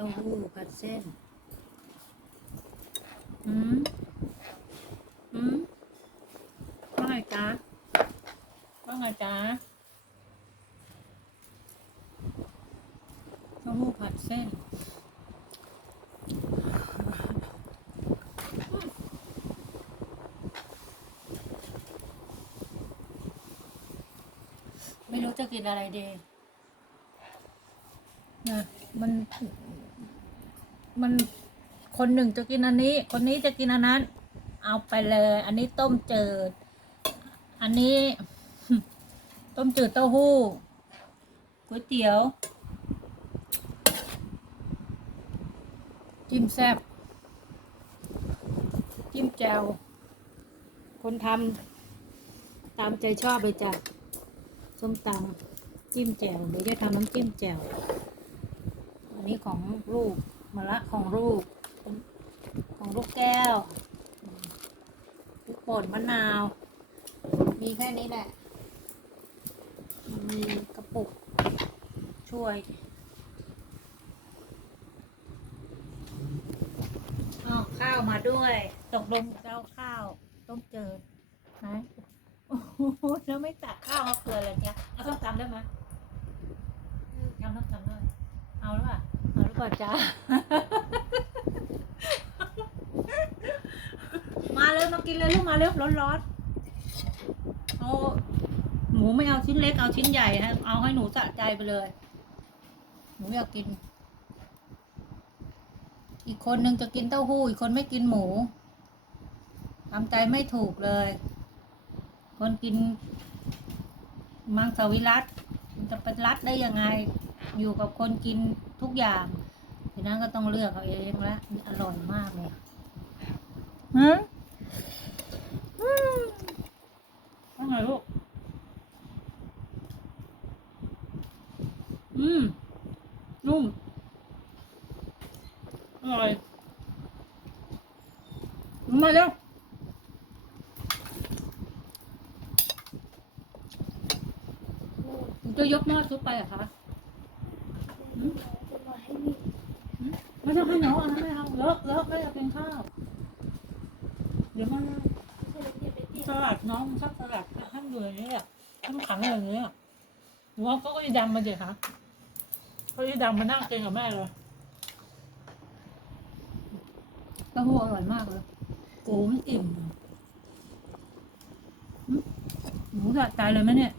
เต้าหู้ผัดเส้น อืม อืมว่าไงจ๊ะว่าไงจ๊ะเต้าหู้ผัดเส้นไม่รู้จะกินอะไรดีนะมัน มันคนหนึ่งจะกินอันนี้ คนนี้จะกินอันนั้น เอาไปเลย อันนี้ต้มจืด อันนี้ ต้มจืดเต้าหู้ก๋วยเตี๋ยว จิ้มแซบจิ้มแจวคนทำตามใจชอบเลยจ้ะส้มตำจิ้มแจ่วเดี๋ยวจะทำน้ำจิ้มแจ่วอันนี้ของลูก มะละของลูกของลูกแก้วลูกป่นมะนาว มีแค่นี้แหละ มีกระปุก ช่วยอ้าข้าวมาด้วยตกลงจะเอาข้าวต้มเจิดนะโอ้โหแล้วไม่ตักข้าวมาเกลือเลยเนี่ยเอาส้มตำได้ไหมทำส้มตำด้วยเอาหรือเปล่า เอาหรือเปล่าจ้า มาเลยมากินเลยลูกมาเร็วร้อนๆเอาหมูไม่เอาชิ้นเล็กเอาชิ้นใหญ่ฮะเอาให้หนูสะใจไปเลย หนูอยากกิน อีกคนนึงจะกินเต้าหู้ อีกคนไม่กินหมูทำใจไม่ถูกเลย คนกิน มังสวิรัตจะเป็นรัดได้ยังไง อยู่กับคนกิน ทุกอย่างทีนั้นก็ต้องเลือกเอาเองละนี่อร่อยมากเลยฮะอืมว่าไงลูก อืม นุ่ม อร่อยมาเร็วหนูจะยกหม้อซุปไปเหรอคะหืมหืม ไม่ต้องให้น้องอันนั้นไม่เอาเลอะเลอะไม่อยากกินข้าว เดี๋ยวมันสลัดน้องชอบสลัดให้มันอยู่อย่างนี้อะให้มันขังอย่างนี้อะหนูเอาเก็ก็ดำมาเดี๋ยวคะก็ดำมานั่งกินกับแม่เลยเต้าหู้อร่อยมากเลยโกมันอิ่มหืมหนูสะใจเลยไหมเนี่ย